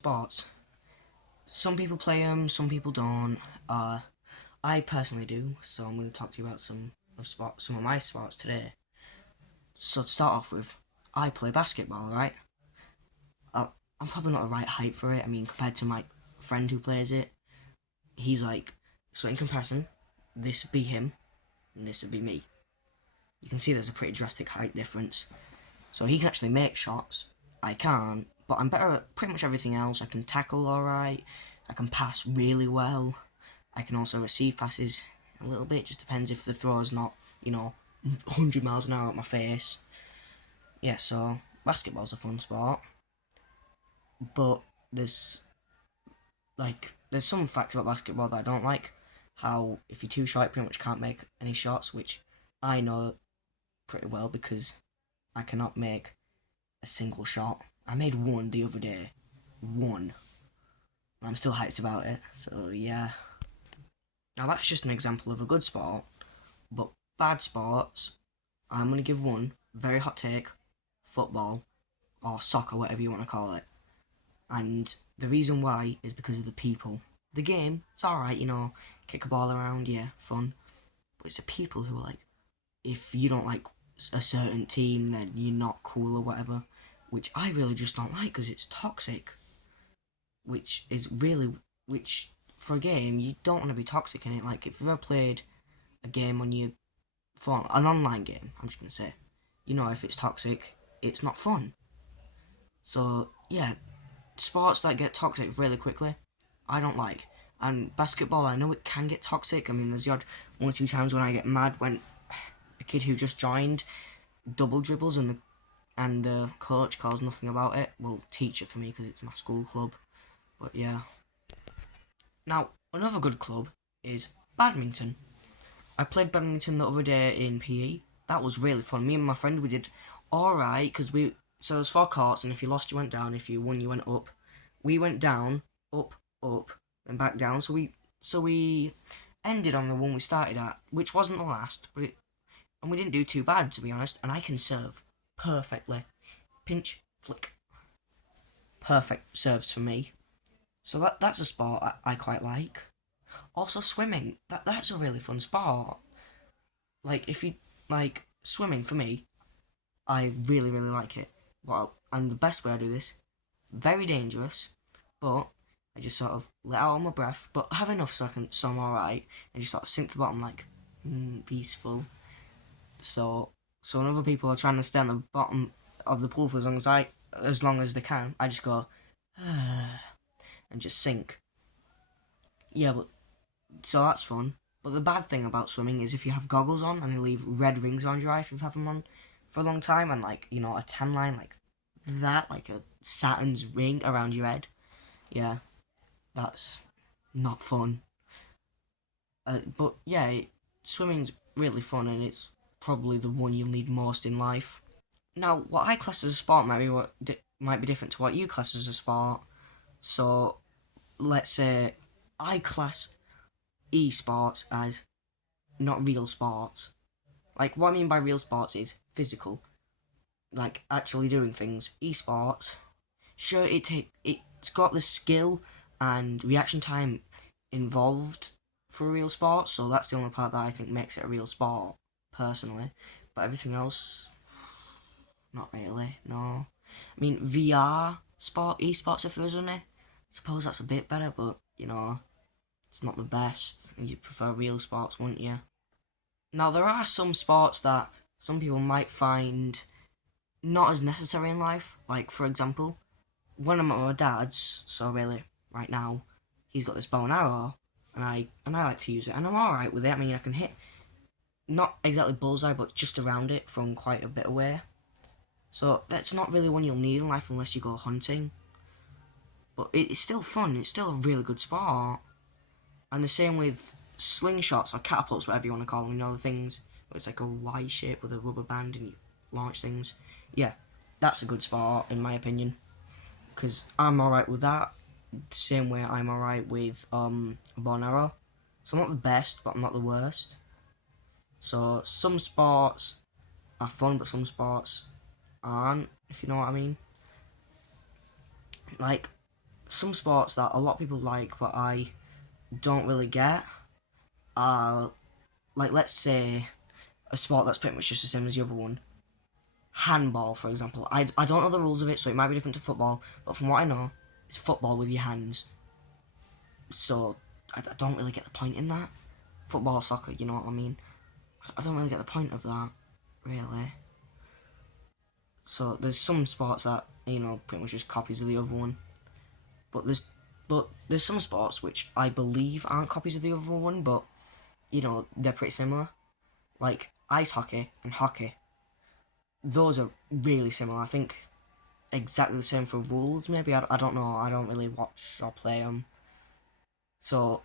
Sports. Some people play them, some people don't. I personally do, so I'm going to talk to you about some of my sports today. So to start off with, I play basketball, right? I'm probably not the right height for it. I mean, compared to my friend who plays it, he's like, so in comparison, this would be him, and this would be me. You can see there's a pretty drastic height difference. So he can actually make shots. I can't, but I'm better at pretty much everything else. I can tackle alright. I can pass really well. I can also receive passes a little bit. Just depends if the throw's not, 100 miles an hour at my face. Yeah, so basketball's a fun sport. But there's, there's some facts about basketball that I don't like. How if you're too short, you pretty much can't make any shots, which I know pretty well because I cannot make a single shot. I made one the other day. One. I'm still hyped about it, so yeah. Now that's just an example of a good sport, but bad sports, I'm going to give one very hot take: football, or soccer, whatever you want to call it. And the reason why is because of the people. The game, it's alright, kick a ball around, yeah, fun. But it's the people who are like, if you don't like a certain team, then you're not cool or whatever. Which I really just don't like because it's toxic. Which for a game, you don't want to be toxic in it. Like, if you've ever played a game on your phone, an online game, I'm just going to say, if it's toxic, it's not fun. So, yeah, sports that get toxic really quickly, I don't like. And basketball, I know it can get toxic. I mean, there's the odd 1 or 2 times when I get mad when a kid who just joined double dribbles and the coach calls nothing about it. Well, teacher for me because it's my school club. But yeah. Now, another good club is badminton. I played badminton the other day in PE. That was really fun. Me and my friend, we did alright because so there's 4 courts, and if you lost, you went down. If you won, you went up. We went down, up, up, then back down. So we ended on the one we started at, which wasn't the last, and we didn't do too bad, to be honest. And I can serve perfectly. Pinch, flick. Perfect serves for me. So that's a sport I quite like. Also swimming. That's a really fun sport. Like, if you like swimming, for me, I really really like it. Well, and the best way I do this, very dangerous, but I just sort of let out all my breath, but have enough so I'm alright, and just sort of sink to the bottom like peaceful. So when other people are trying to stay on the bottom of the pool for as long as they can, I just go and just sink. Yeah, but so that's fun. But the bad thing about swimming is if you have goggles on and they leave red rings around your eye if you've had them on for a long time, and a tan line like that, like a Saturn's ring around your head. Yeah, that's not fun. But yeah, swimming's really fun, and it's probably the one you'll need most in life. Now, what I class as a sport might be different to what you class as a sport. So let's say I class esports as not real sports. Like, what I mean by real sports is physical, like actually doing things. Esports, sure, it's got the skill and reaction time involved for a real sport, so that's the only part that I think makes it a real sport, personally. But everything else, not really. No, I mean VR esports if there's any. Suppose that's a bit better, but it's not the best. You'd prefer real sports, wouldn't you? Now, there are some sports that some people might find not as necessary in life. Like, for example, when I'm at my dad's, so really, right now, he's got this bow and arrow, and I like to use it, and I'm alright with it. I mean, I can hit, not exactly bullseye, but just around it from quite a bit away. So, that's not really one you'll need in life unless you go hunting. But it's still fun, it's still a really good sport. And the same with slingshots or catapults, whatever you want to call them, the things where it's like a Y shape with a rubber band and you launch things. Yeah, that's a good sport, in my opinion. Because I'm alright with that. Same way I'm alright with a bow and arrow. So I'm not the best, but I'm not the worst. So some sports are fun, but some sports aren't, if you know what I mean. Like, some sports that a lot of people like, but I don't really get, are, like, let's say, a sport that's pretty much just the same as the other one. Handball, for example. I don't know the rules of it, so it might be different to football, but from what I know, it's football with your hands. So, I don't really get the point in that. Football, soccer, you know what I mean? I don't really get the point of that, really. So, there's some sports that, pretty much just copies of the other one. But there's some sports which I believe aren't copies of the other one, but, they're pretty similar. Like, ice hockey and hockey. Those are really similar. I think exactly the same for rules, maybe. I don't know. I don't really watch or play them. So,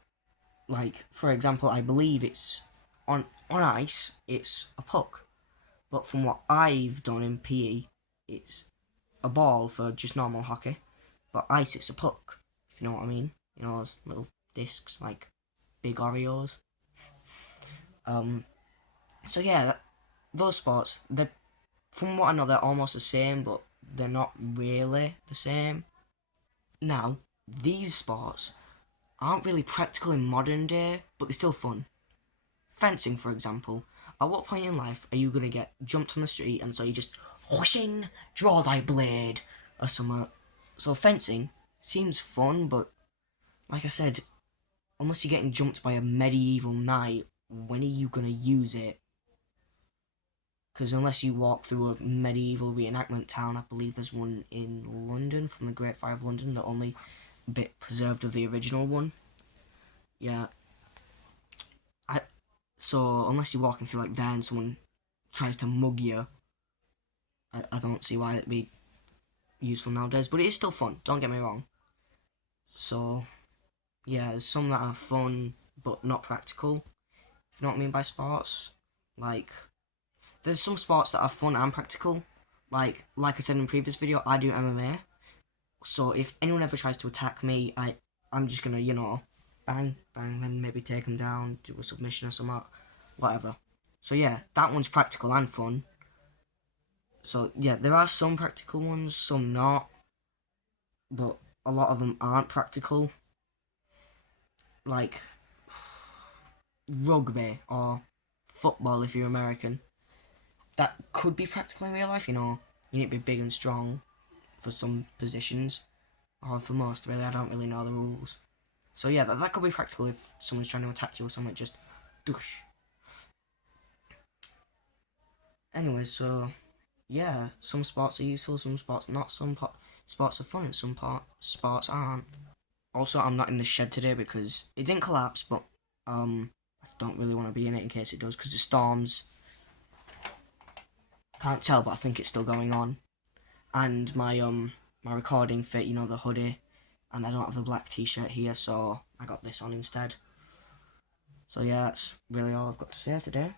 like, for example, I believe it's on ice, it's a puck. But from what I've done in PE, it's a ball for just normal hockey. But ice, it's a puck, if you know what I mean. Those little discs, like big Oreos. So yeah, those sports, they're, from what I know, they're almost the same, but they're not really the same. Now, these sports aren't really practical in modern day, but they're still fun. Fencing, for example. At what point in life are you going to get jumped on the street and so you just whooshing, draw thy blade, or something? So fencing seems fun, but like I said, unless you're getting jumped by a medieval knight, when are you going to use it? Because unless you walk through a medieval reenactment town, I believe there's one in London, from the Great Fire of London, the only bit preserved of the original one. Yeah. So unless you're walking through like there and someone tries to mug you, I don't see why it'd be useful nowadays. But it is still fun, don't get me wrong. So, yeah, there's some that are fun but not practical, if you know what I mean by sports. Like, there's some sports that are fun and practical. Like I said in the previous video, I do MMA. So if anyone ever tries to attack me, I'm just gonna, bang, bang, then maybe take them down, do a submission or something, whatever. So yeah, that one's practical and fun. So yeah, there are some practical ones, some not, but a lot of them aren't practical. Like rugby or football if you're American. That could be practical in real life, you need to be big and strong for some positions, or for most, really. I don't really know the rules. So yeah, that could be practical if someone's trying to attack you or something, just douche. Anyway, so yeah, some sports are useful, some sports not, sports are fun and some sports aren't. Also, I'm not in the shed today because it didn't collapse, but I don't really want to be in it in case it does, because the storms, can't tell, but I think it's still going on. And my recording fit, the hoodie, and I don't have the black t-shirt here, so I got this on instead. So yeah, that's really all I've got to say today.